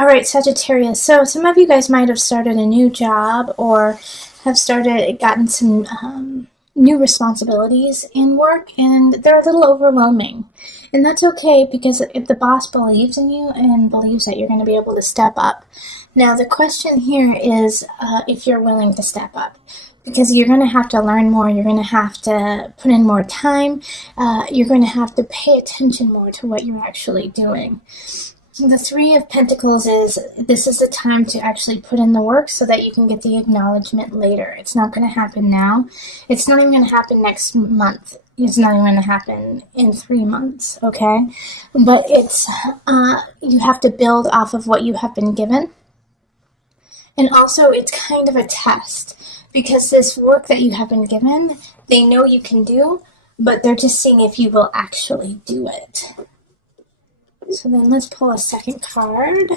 All right, Sagittarius. So some of you guys might have started a new job or have gotten some new responsibilities in work, and they're a little overwhelming. And that's okay, because if the boss believes in you and believes that you're going to be able to step up. Now, the question here is if you're willing to step up, because you're going to have to learn more. You're going to have to put in more time. You're going to have to pay attention more to what you're actually doing. The Three of Pentacles this is the time to actually put in the work so that you can get the acknowledgement later. It's not going to happen now. It's not even going to happen next month. It's not even going to happen in 3 months, okay? But it's you have to build off of what you have been given. And also, it's kind of a test, because this work that you have been given, they know you can do, but they're just seeing if you will actually do it. So then let's pull a second card.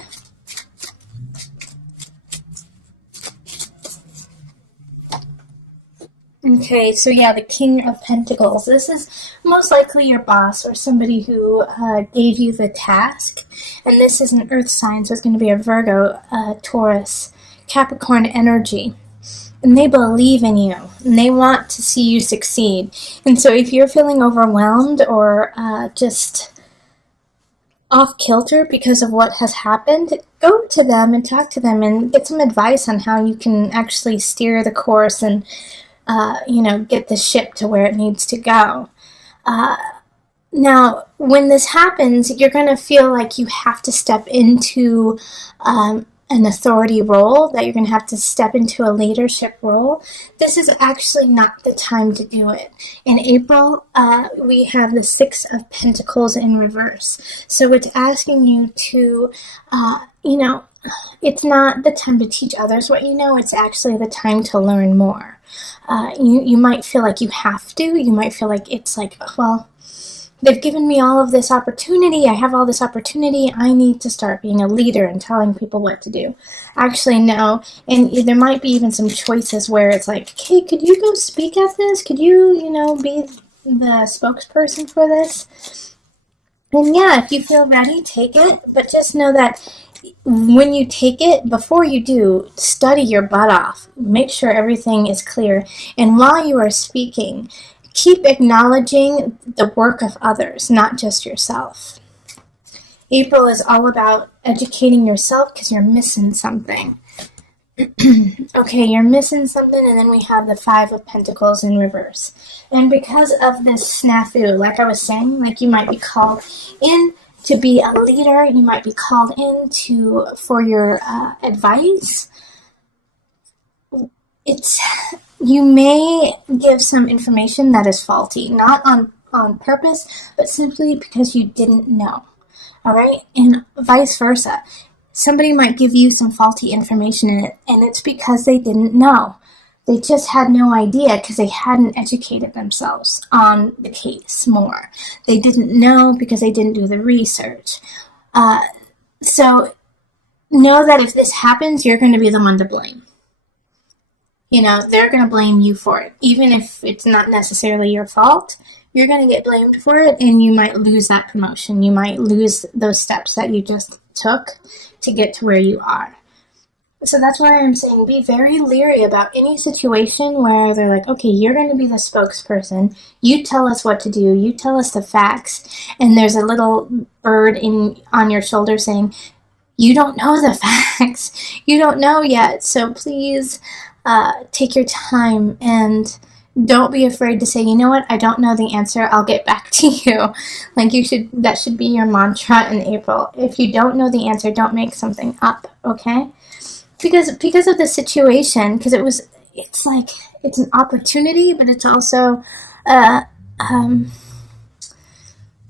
Okay, so yeah, the King of Pentacles. This is most likely your boss or somebody who gave you the task. And this is an earth sign, so it's going to be a Virgo, Taurus, Capricorn energy. And they believe in you, and they want to see you succeed. And so if you're feeling overwhelmed or just off kilter because of what has happened, go to them and talk to them and get some advice on how you can actually steer the course and get the ship to where it needs to go. Now, when this happens, you're going to feel like you have to step into an authority role, that you're going to have to step into a leadership role. This is actually not the time to do it. In April, we have the Six of Pentacles in reverse. So it's asking you to, it's not the time to teach others what you know. It's actually the time to learn more. You might feel like you have to. You might feel like it's like, well, they've given me all of this opportunity. I have all this opportunity. I need to start being a leader and telling people what to do. Actually, no. And there might be even some choices where it's like, hey, could you go speak at this? Could you, be the spokesperson for this? And yeah, if you feel ready, take it. But just know that when you take it, before you do, study your butt off. Make sure everything is clear. And while you are speaking, keep acknowledging the work of others, not just yourself. April is all about educating yourself because you're missing something. Okay, you're missing something, and then we have the Five of Pentacles in reverse. And because of this snafu, like I was saying, like you might be called in to be a leader, you might be called in for your advice. You may give some information that is faulty, not on purpose, but simply because you didn't know. All right? And vice versa. Somebody might give you some faulty information in it, and it's because they didn't know. They just had no idea because they hadn't educated themselves on the case more. They didn't know because they didn't do the research. So know that if this happens, you're going to be the one to blame. They're going to blame you for it. Even if it's not necessarily your fault, you're going to get blamed for it, and you might lose that promotion. You might lose those steps that you just took to get to where you are. So that's why I'm saying be very leery about any situation where they're like, okay, you're going to be the spokesperson. You tell us what to do. You tell us the facts. And there's a little bird on your shoulder saying, you don't know the facts. You don't know yet. So please take your time and don't be afraid to say, you know what, I don't know the answer. I'll get back to you. That should be your mantra in April. If you don't know the answer, don't make something up, okay? Because of the situation, because it's an opportunity, but it's also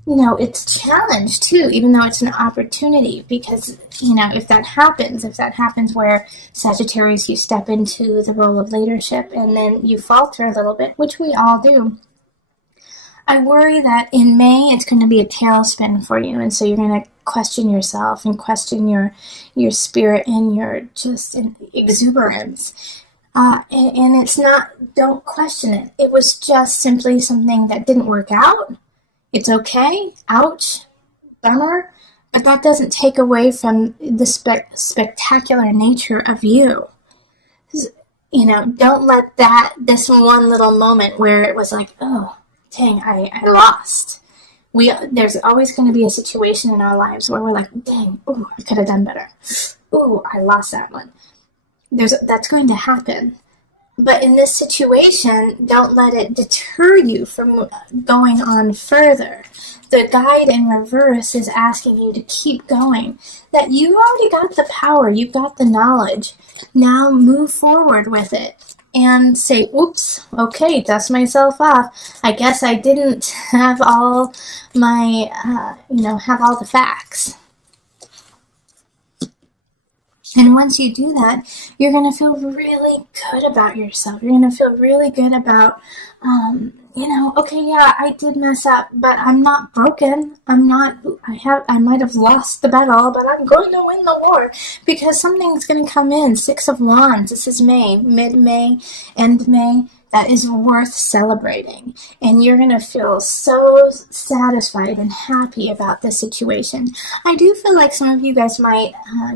it's challenge too, even though it's an opportunity, because, if that happens where Sagittarius, you step into the role of leadership and then you falter a little bit, which we all do. I worry that in May, it's going to be a tailspin for you. And so you're going to question yourself and question your spirit and your just exuberance. And it's not, don't question it. It was just simply something that didn't work out. It's okay. Ouch. Bummer. But that doesn't take away from the spectacular nature of you. You know, don't let this one little moment where it was like, oh, dang, I lost. There's always going to be a situation in our lives where we're like, dang, ooh, I could have done better. Ooh, I lost that one. That's going to happen. But in this situation, don't let it deter you from going on further. The guide in reverse is asking you to keep going. That you already got the power, you've got the knowledge. Now move forward with it and say, oops, okay, dust myself off. I guess I didn't have all my, have all the facts. And once you do that, you're going to feel really good about yourself. You're going to feel really good about, okay, yeah, I did mess up, but I'm not broken. I might have lost the battle, but I'm going to win the war because something's going to come in. 6 of Wands. This is May, mid-May, end May. That is worth celebrating. And you're going to feel so satisfied and happy about this situation. I do feel like some of you guys might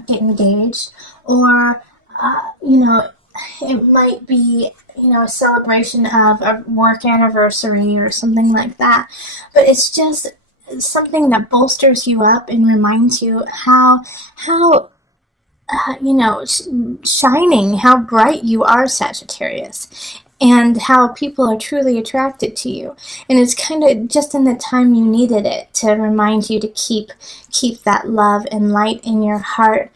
get engaged, or, it might be, a celebration of a work anniversary or something like that. But it's just something that bolsters you up and reminds you how shining, how bright you are, Sagittarius, and how people are truly attracted to you. And it's kind of just in the time you needed it to remind you to keep that love and light in your heart.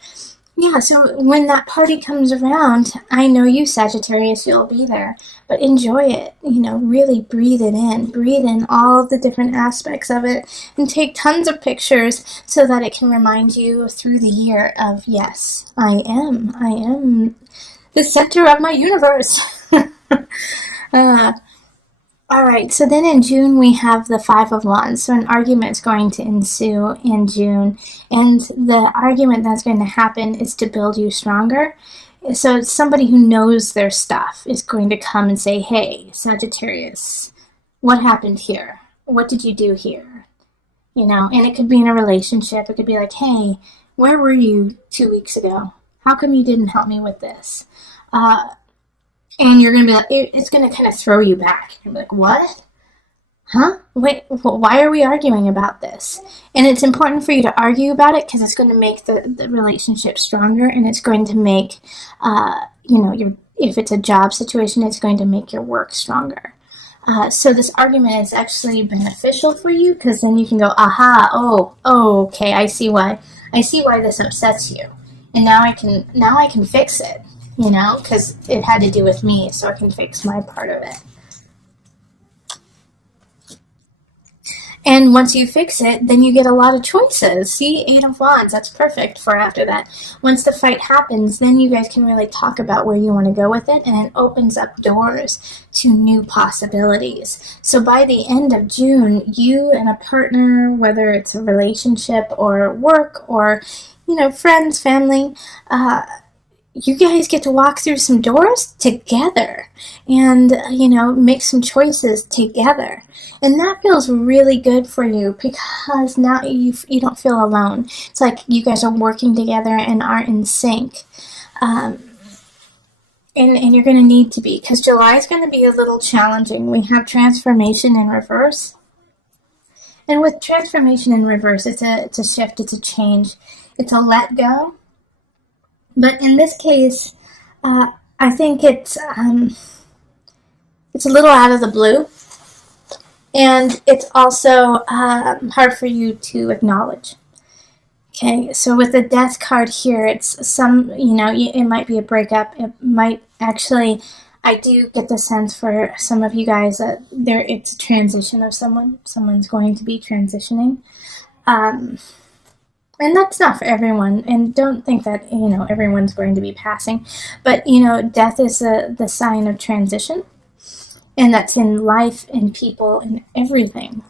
Yeah, so when that party comes around, I know you, Sagittarius, you'll be there, but enjoy it, really breathe in all of the different aspects of it, and take tons of pictures so that it can remind you through the year of, yes, I am the center of my universe. All right, so then in June we have the 5 of Wands. So an argument is going to ensue in June, and the argument that's going to happen is to build you stronger. So somebody who knows their stuff is going to come and say, hey, Sagittarius, what happened here? What did you do here? And it could be in a relationship. It could be like, hey, where were you 2 weeks ago? How come you didn't help me with this? And you're going to be like, it's going to kind of throw you back. You're like, what? Huh? Wait, why are we arguing about this? And it's important for you to argue about it because it's going to make the relationship stronger, and it's going to make, if it's a job situation, it's going to make your work stronger. So this argument is actually beneficial for you because then you can go, aha, okay, I see why this upsets you. And now I can fix it. Because it had to do with me, so I can fix my part of it. And once you fix it, then you get a lot of choices. See, 8 of Wands, that's perfect for after that. Once the fight happens, then you guys can really talk about where you want to go with it, and it opens up doors to new possibilities. So by the end of June, you and a partner, whether it's a relationship or work or, friends, family, you guys get to walk through some doors together and, make some choices together. And that feels really good for you because now you don't feel alone. It's like you guys are working together and are in sync. And you're going to need to be, because July is going to be a little challenging. We have transformation in reverse. And with transformation in reverse, it's a shift, it's a change, it's a let go. But in this case, I think it's a little out of the blue, and it's also hard for you to acknowledge. Okay, so with the Death card here, it's it might be a breakup. It might actually, I do get the sense for some of you guys that it's a transition of someone. Someone's going to be transitioning. And that's not for everyone, and don't think that, everyone's going to be passing. But, death is the sign of transition, and that's in life, in people, in everything.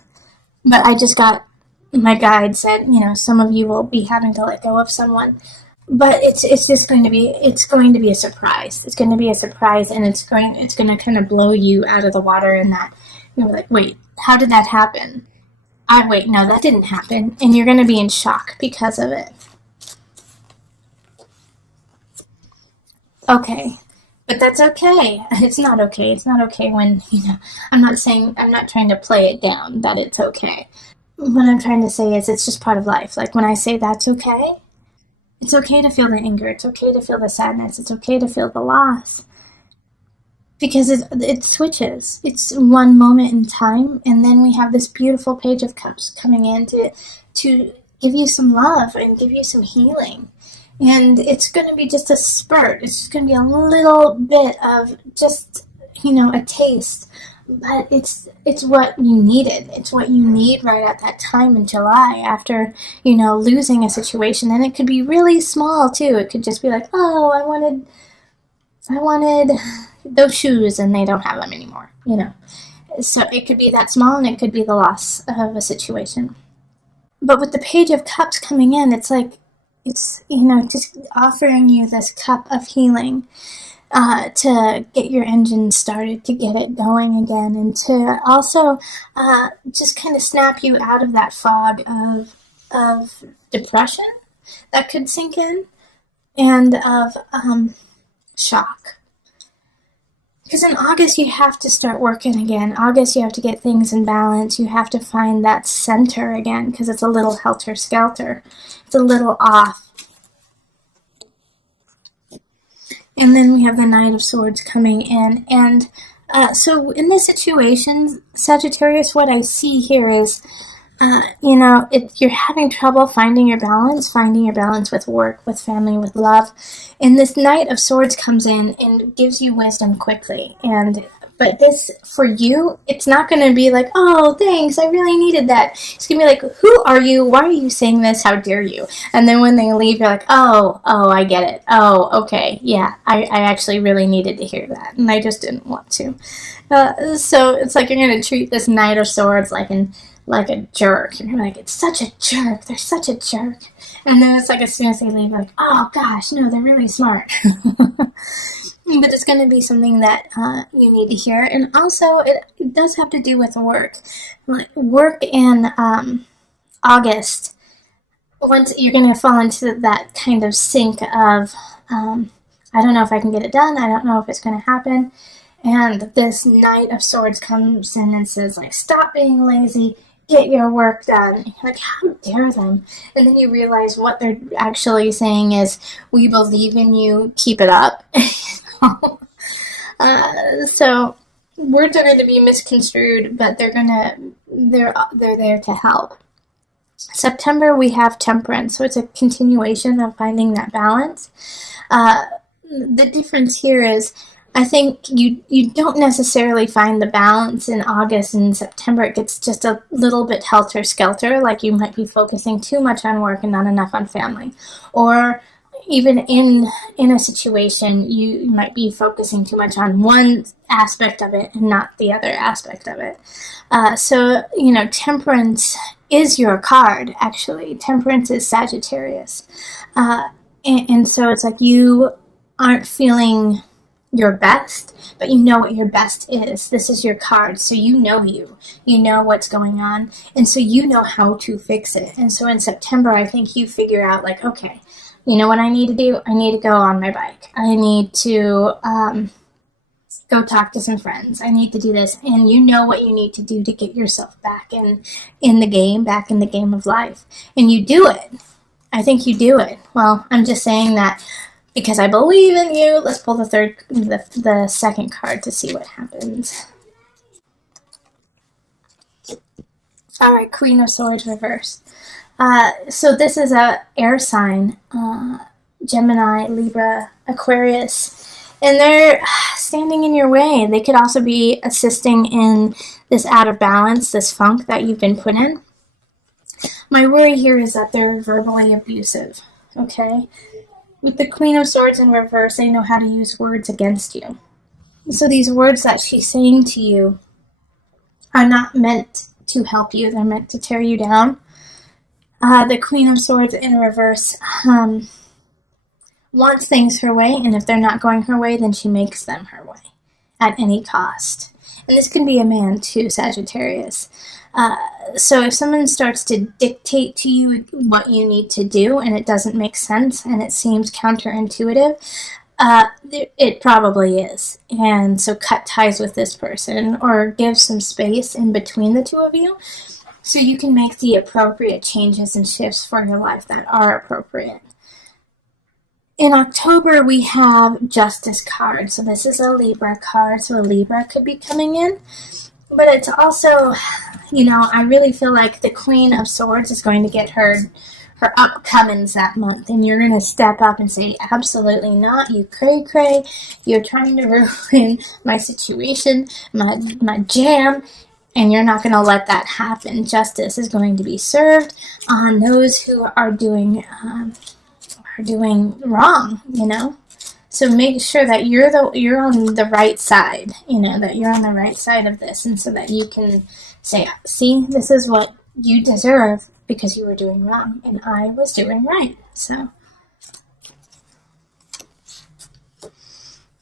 But I just got, my guide said, some of you will be having to let go of someone. But it's going to be a surprise. It's going to be a surprise, and it's going to kind of blow you out of the water in that you're like, wait, how did that happen? Wait, no, that didn't happen. And you're going to be in shock because of it. Okay. But that's okay. It's not okay. It's not okay when, I'm not trying to play it down that it's okay. What I'm trying to say is it's just part of life. Like when I say that's okay, it's okay to feel the anger. It's okay to feel the sadness. It's okay to feel the loss. Because it switches. It's one moment in time, and then we have this beautiful Page of Cups coming in to give you some love and give you some healing. And it's going to be just a spurt. It's just going to be a little bit of just, a taste. But it's what you needed. It's what you need right at that time in July after, losing a situation. And it could be really small too. It could just be like, oh, I wanted those shoes and they don't have them anymore. So it could be that small, and it could be the loss of a situation. But with the Page of Cups coming in, it's like, it's, just offering you this cup of healing to get your engine started, to get it going again, and to also just kind of snap you out of that fog of depression that could sink in, and of shock. Because in August, you have to start working again. August, you have to get things in balance. You have to find that center again, because it's a little helter-skelter. It's a little off. And then we have the Knight of Swords coming in. And so in this situation, Sagittarius, what I see here is, you're having trouble finding your balance with work, with family, with love. And this Knight of Swords comes in and gives you wisdom quickly. But this, for you, it's not going to be like, oh, thanks, I really needed that. It's going to be like, who are you? Why are you saying this? How dare you? And then when they leave, you're like, oh, I get it. Oh, okay, yeah, I actually really needed to hear that, and I just didn't want to. So it's like you're going to treat this Knight of Swords like a jerk. You're like, it's such a jerk. They're such a jerk. And then it's like as soon as they leave, you're like, oh gosh, no, they're really smart. But it's going to be something that you need to hear. And also, it does have to do with work. Work in August, once you're going to fall into that kind of sink of, I don't know if I can get it done. I don't know if it's going to happen. And this Knight of Swords comes in and says, like, stop being lazy. Get your work done. And you're like, how dare them? And then you realize what they're actually saying is, we believe in you, keep it up. So words are going to be misconstrued, but they're there to help. September, we have Temperance, so it's a continuation of finding that balance. The difference here is, I think you don't necessarily find the balance in August and September. It gets just a little bit helter-skelter, like you might be focusing too much on work and not enough on family. Or even in a situation, you might be focusing too much on one aspect of it and not the other aspect of it. So, Temperance is your card, actually. Temperance is Sagittarius. And so it's like you aren't feeling your best, but you know what your best is. This is your card, so you know what's going on, and so you know how to fix it. And so in September, I think you figure out, like, okay, you know what I need to do? I need to go on my bike. I need to go talk to some friends. I need to do this. And you know what you need to do to get yourself back in the game of life. And you do it. I think you do it. Well, I'm just saying that because I believe in you. Let's pull the second card to see what happens. All right, Queen of Swords reversed. So this is a air sign, Gemini, Libra, Aquarius, and they're standing in your way. They could also be assisting in this out of balance, this funk that you've been put in. My worry here is that they're verbally abusive, okay? With the Queen of Swords in reverse, they know how to use words against you. So these words that she's saying to you are not meant to help you. They're meant to tear you down. The Queen of Swords in reverse wants things her way, and if they're not going her way, then she makes them her way at any cost. And this can be a man too, Sagittarius. So if someone starts to dictate to you what you need to do and it doesn't make sense and it seems counterintuitive, it probably is. And so cut ties with this person or give some space in between the two of you so you can make the appropriate changes and shifts for your life that are appropriate. In October, we have Justice card. So this is a Libra card. So a Libra could be coming in. But it's also, I really feel like the Queen of Swords is going to get her upcomings that month. And you're going to step up and say, absolutely not. You cray. You're trying to ruin my situation, my jam. And you're not going to let that happen. Justice is going to be served on those who are doing wrong, So make sure that you're on the right side, that you're on the right side of this, and so that you can say, see, this is what you deserve because you were doing wrong and I was doing right. So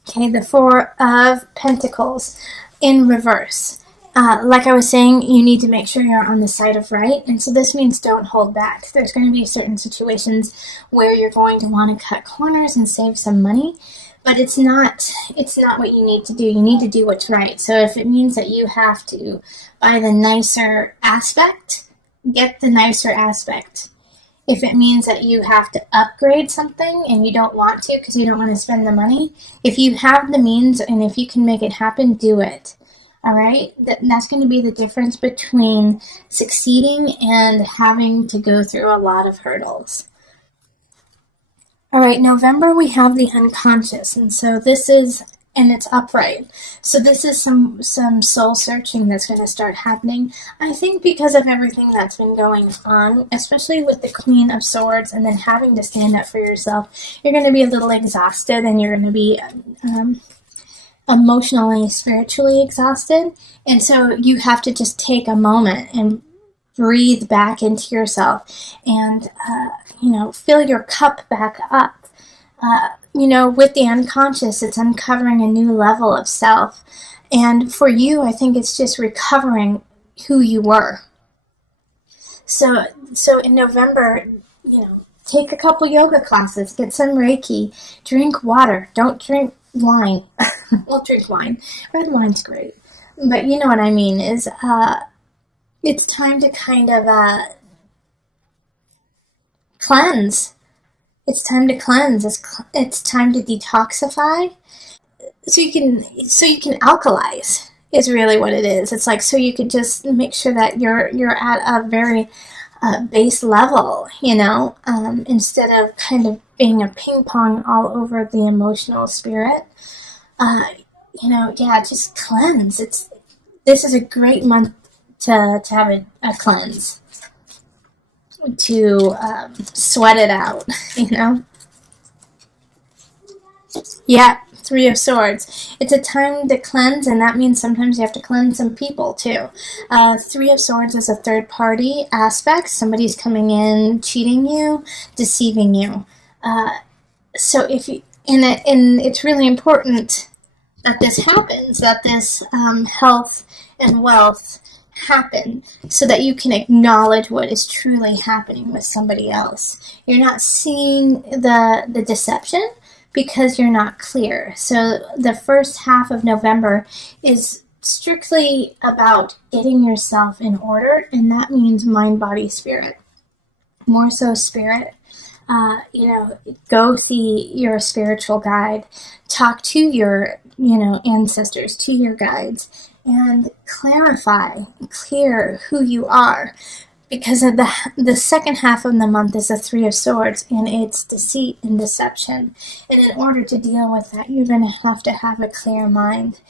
okay, the Four of Pentacles in reverse. Like I was saying, you need to make sure you're on the side of right. And so this means don't hold back. There's going to be certain situations where you're going to want to cut corners and save some money. But it's not what you need to do. You need to do what's right. So if it means that you have to buy the nicer aspect, get the nicer aspect. If it means that you have to upgrade something and you don't want to because you don't want to spend the money, if you have the means and if you can make it happen, do it. All right, that's going to be the difference between succeeding and having to go through a lot of hurdles. All right, November we have the unconscious, and so this is, and it's upright. So this is some soul searching that's going to start happening. I think because of everything that's been going on, especially with the Queen of Swords, and then having to stand up for yourself, you're going to be a little exhausted, and you're going to be emotionally, spiritually exhausted. And so you have to just take a moment and breathe back into yourself and, fill your cup back up. With the unconscious, it's uncovering a new level of self. And for you, I think it's just recovering who you were. So in November, take a couple yoga classes, get some Reiki, drink water, don't drink wine. Well, drink wine. Red wine's great. But you know what I mean is it's time to kind of cleanse. It's time to cleanse. It's time to detoxify. So you can alkalize is really what it is. It's like so you could just make sure that you're at a very base level, instead of kind of being a ping pong all over the emotional spirit. Just cleanse. This is a great month to have a cleanse, to sweat it out, Yeah, Three of Swords. It's a time to cleanse, and that means sometimes you have to cleanse some people too. Three of Swords is a third party aspect. Somebody's coming in, cheating you, deceiving you. So if you, and it's really important that this happens, that this health and wealth happen so that you can acknowledge what is truly happening with somebody else. You're not seeing the deception because you're not clear. So the first half of November is strictly about getting yourself in order, and that means mind, body, spirit. More so spirit. Go see your spiritual guide, talk to your, ancestors, to your guides, and clear who you are. Because of the second half of the month is the Three of Swords, and it's deceit and deception. And in order to deal with that, you're going to have a clear mind.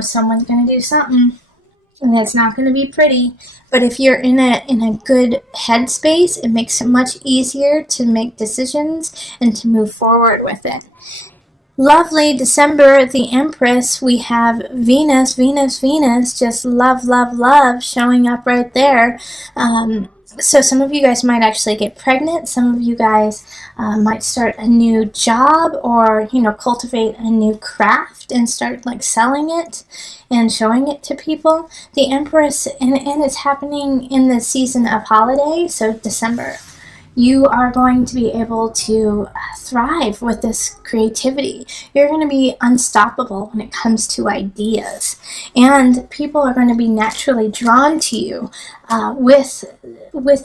Someone's going to do something, and it's not going to be pretty. But if you're in a good headspace, it makes it much easier to make decisions and to move forward with it. Lovely December, the Empress, we have Venus, just love, showing up right there. So some of you guys might actually get pregnant. Some of you guys might start a new job, or cultivate a new craft and start like selling it and showing it to people. The Empress, and it's happening in the season of holiday, so December. You are going to be able to thrive with this creativity. You're going to be unstoppable when it comes to ideas, and people are going to be naturally drawn to you with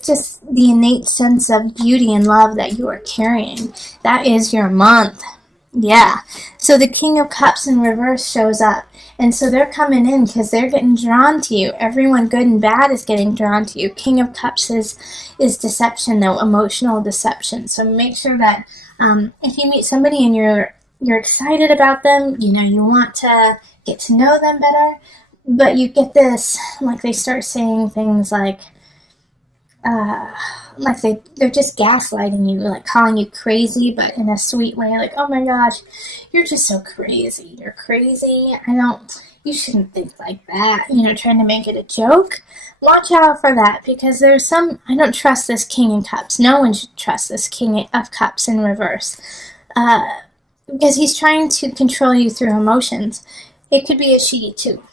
just the innate sense of beauty and love that you are carrying. That is your month. Yeah. So the King of Cups in reverse shows up. And so they're coming in because they're getting drawn to you. Everyone good and bad is getting drawn to you. King of Cups is deception, though, emotional deception. So make sure that if you meet somebody and you're excited about them, you want to get to know them better, but you get this, like they start saying things like they're just gaslighting you, like calling you crazy, but in a sweet way, like, oh my gosh, you're just so crazy. You're crazy. You shouldn't think like that, trying to make it a joke. Watch out for that, because I don't trust this King of Cups. No one should trust this King of Cups in reverse, because he's trying to control you through emotions. It could be a she too.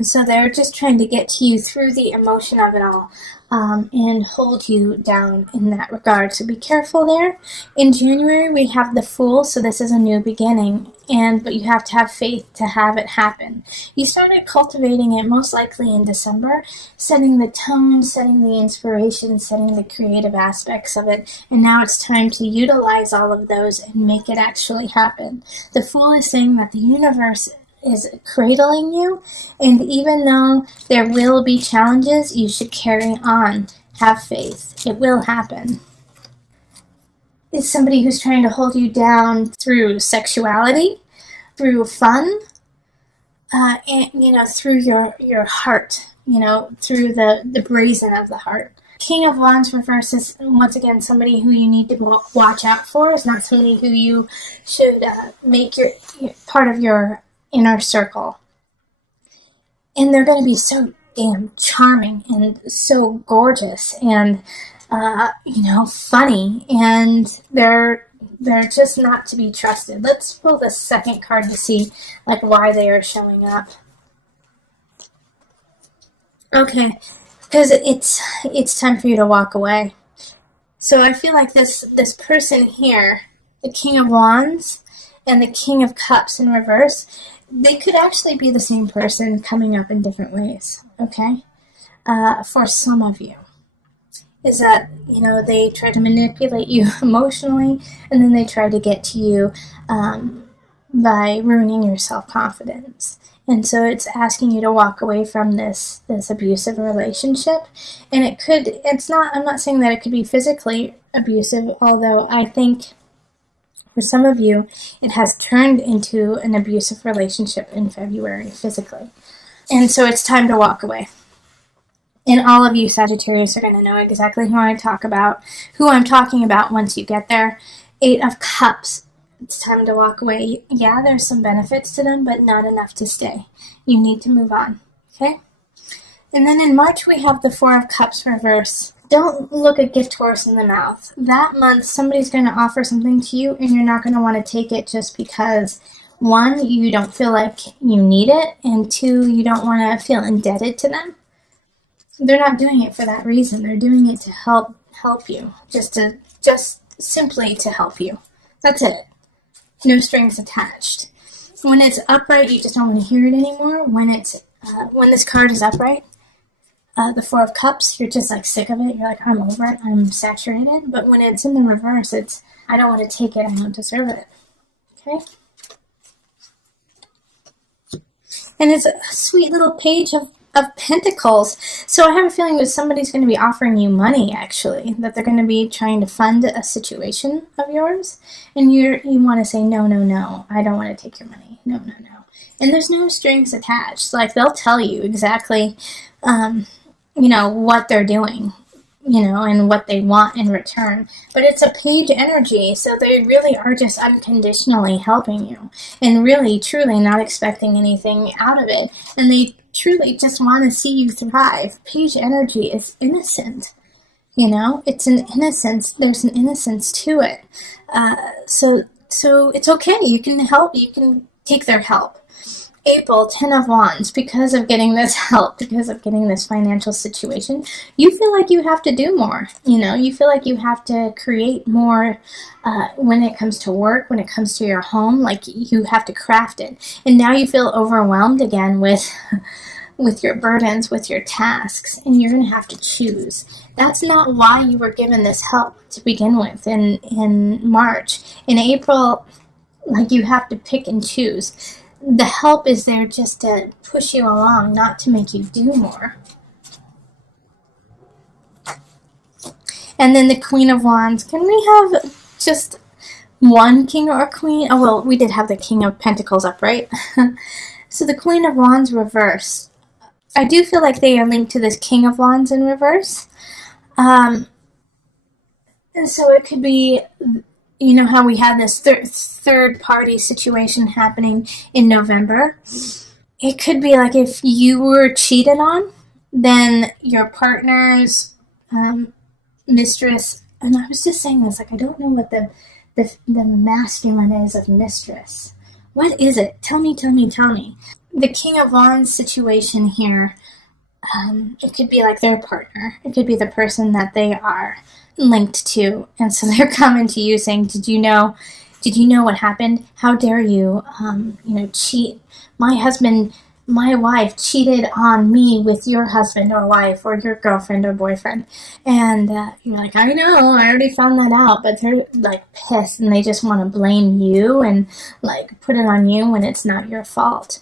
So they're just trying to get to you through the emotion of it all, and hold you down in that regard. So be careful there. In January, we have the Fool, so this is a new beginning, but you have to have faith to have it happen. You started cultivating it most likely in December, setting the tone, setting the inspiration, setting the creative aspects of it, and now it's time to utilize all of those and make it actually happen. The Fool is saying that the universe is cradling you, and even though there will be challenges, you should carry on. Have faith. It will happen. It's somebody who's trying to hold you down through sexuality, through fun, and through your heart, through the brazen of the heart. King of Wands reverse is, once again, somebody who you need to watch out for. It's not somebody who you should make your part of your inner circle. And they're going to be so damn charming and so gorgeous and funny, and they're just not to be trusted. Let's pull the second card to see like why they are showing up. Okay, because it's time for you to walk away. So I feel like this person here, the King of Wands and the King of Cups in reverse, they could actually be the same person coming up in different ways, okay? For some of you. Is that, they try to manipulate you emotionally, and then they try to get to you by ruining your self-confidence. And so it's asking you to walk away from this abusive relationship. And I'm not saying that it could be physically abusive, although I think for some of you, it has turned into an abusive relationship in February physically. And so it's time to walk away. And all of you Sagittarius are going to know exactly who I'm talking about once you get there. 8 of Cups. It's time to walk away. Yeah, there's some benefits to them, but not enough to stay. You need to move on. Okay? And then in March, we have the 4 of Cups reverse. Don't look a gift horse in the mouth. That month, somebody's going to offer something to you, and you're not going to want to take it just because, 1, you don't feel like you need it, and 2, you don't want to feel indebted to them. They're not doing it for that reason. They're doing it to help you, just simply to help you. That's it. No strings attached. When it's upright, you just don't want to hear it anymore. When this card is upright, the 4 of Cups, you're just like sick of it. You're like, I'm over it. I'm saturated. But when it's in the reverse, it's, I don't want to take it. I don't deserve it. Okay? And it's a sweet little page of Pentacles. So I have a feeling that somebody's going to be offering you money, actually. That they're going to be trying to fund a situation of yours. And you want to say, no, no, no. I don't want to take your money. No, no, no. And there's no strings attached. Like, they'll tell you exactly what they're doing, and what they want in return. But it's a page energy, so they really are just unconditionally helping you and really, truly not expecting anything out of it. And they truly just want to see you thrive. Page energy is innocent. It's an innocence. There's an innocence to it. So it's okay. You can help. You can take their help. April, 10 of Wands, because of getting this help, because of getting this financial situation, you feel like you have to do more. You feel like you have to create more when it comes to work, when it comes to your home, like you have to craft it. And now you feel overwhelmed again with your burdens, with your tasks, and you're going to have to choose. That's not why you were given this help to begin with in March. In April, like, you have to pick and choose. The help is there just to push you along, not to make you do more. And then the Queen of Wands. Can we have just one king or queen? Oh, well, we did have the King of Pentacles up, right? So the Queen of Wands reversed. I do feel like they are linked to this King of Wands in reverse. And so it could be, how we had this third party situation happening in November. It could be like if you were cheated on, then your partner's mistress, and I was just saying this, like, I don't know what the masculine is of mistress. What is it? Tell me. The King of Wands situation here, it could be like their partner. It could be the person that they are linked to, and so they're coming to you saying, did you know what happened? How dare you cheat? My wife cheated on me with your husband or wife or your girlfriend or boyfriend. And you're like, I know, I already found that out. But they're like pissed and they just want to blame you and like put it on you when it's not your fault.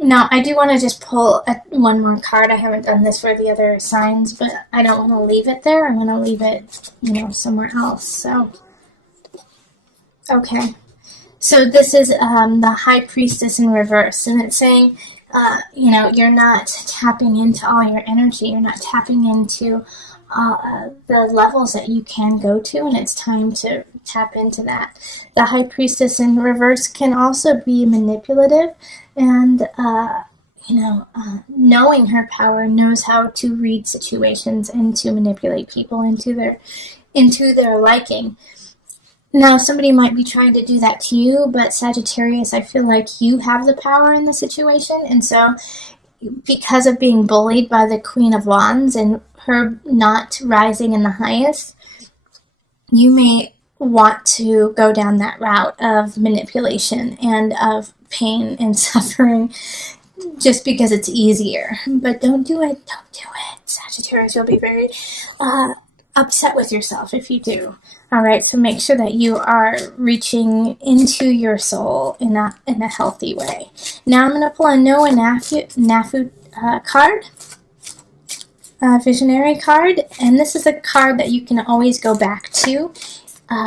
Now, I do want to just pull one more card. I haven't done this for the other signs, but I don't want to leave it there. I want to leave it, somewhere else. So, okay. So this is the High Priestess in reverse, and it's saying, you're not tapping into all your energy. You're not tapping into the levels that you can go to, and it's time to tap into that. The High Priestess in reverse can also be manipulative, and knowing her power, knows how to read situations and to manipulate people into their liking. Now, somebody might be trying to do that to you, but Sagittarius, I feel like you have the power in the situation, and so because of being bullied by the Queen of Wands and her not rising in the highest, you may want to go down that route of manipulation and of pain and suffering just because it's easier. But don't do it. Sagittarius, you'll be very upset with yourself if you do. All right, so make sure that you are reaching into your soul in a healthy way. Now I'm going to pull a Noah Nafu card, a visionary card, and this is a card that you can always go back to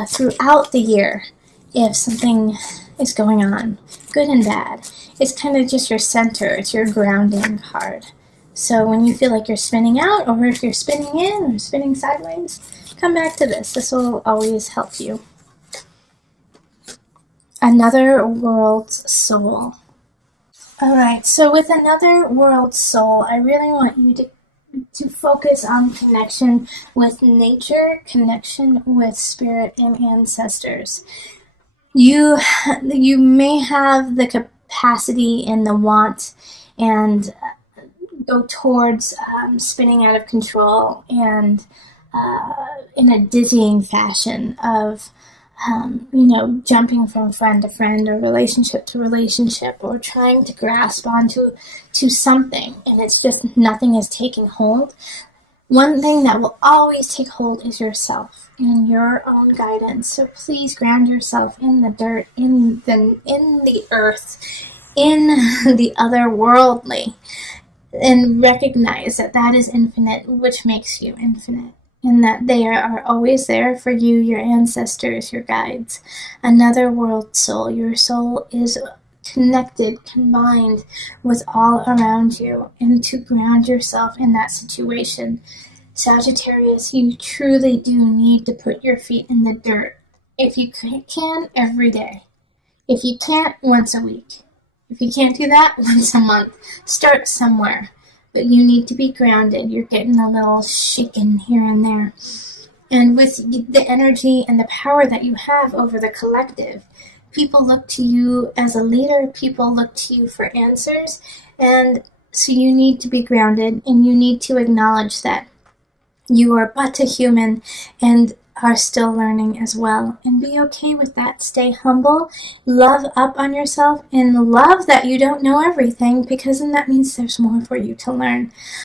throughout the year if something is going on, good and bad. It's kind of just your center. It's your grounding card. So when you feel like you're spinning out, or if you're spinning in or spinning sideways, come back to this. This will always help you. Another world's soul. All right, so with another world's soul, I really want you to focus on connection with nature, connection with spirit and ancestors. You may have the capacity and the want and go towards spinning out of control and in a dizzying fashion of jumping from friend to friend or relationship to relationship, or trying to grasp onto something, and it's just nothing is taking hold. One thing that will always take hold is yourself and your own guidance. So please ground yourself in the dirt, in the earth, in the otherworldly, and recognize that is infinite, which makes you infinite. And that they are always there for you, your ancestors, your guides. Another world soul. Your soul is connected, combined with all around you, and to ground yourself in that situation. Sagittarius, you truly do need to put your feet in the dirt. If you can, every day. If you can't, once a week. If you can't do that, once a month. Start somewhere. but you need to be grounded. You're getting a little shaken here and there. And with the energy and the power that you have over the collective, people look to you as a leader, people look to you for answers, and so you need to be grounded, and you need to acknowledge that you are but a human and are still learning as well. And be okay with that. Stay humble, love up on yourself, and love that you don't know everything, because then that means there's more for you to learn.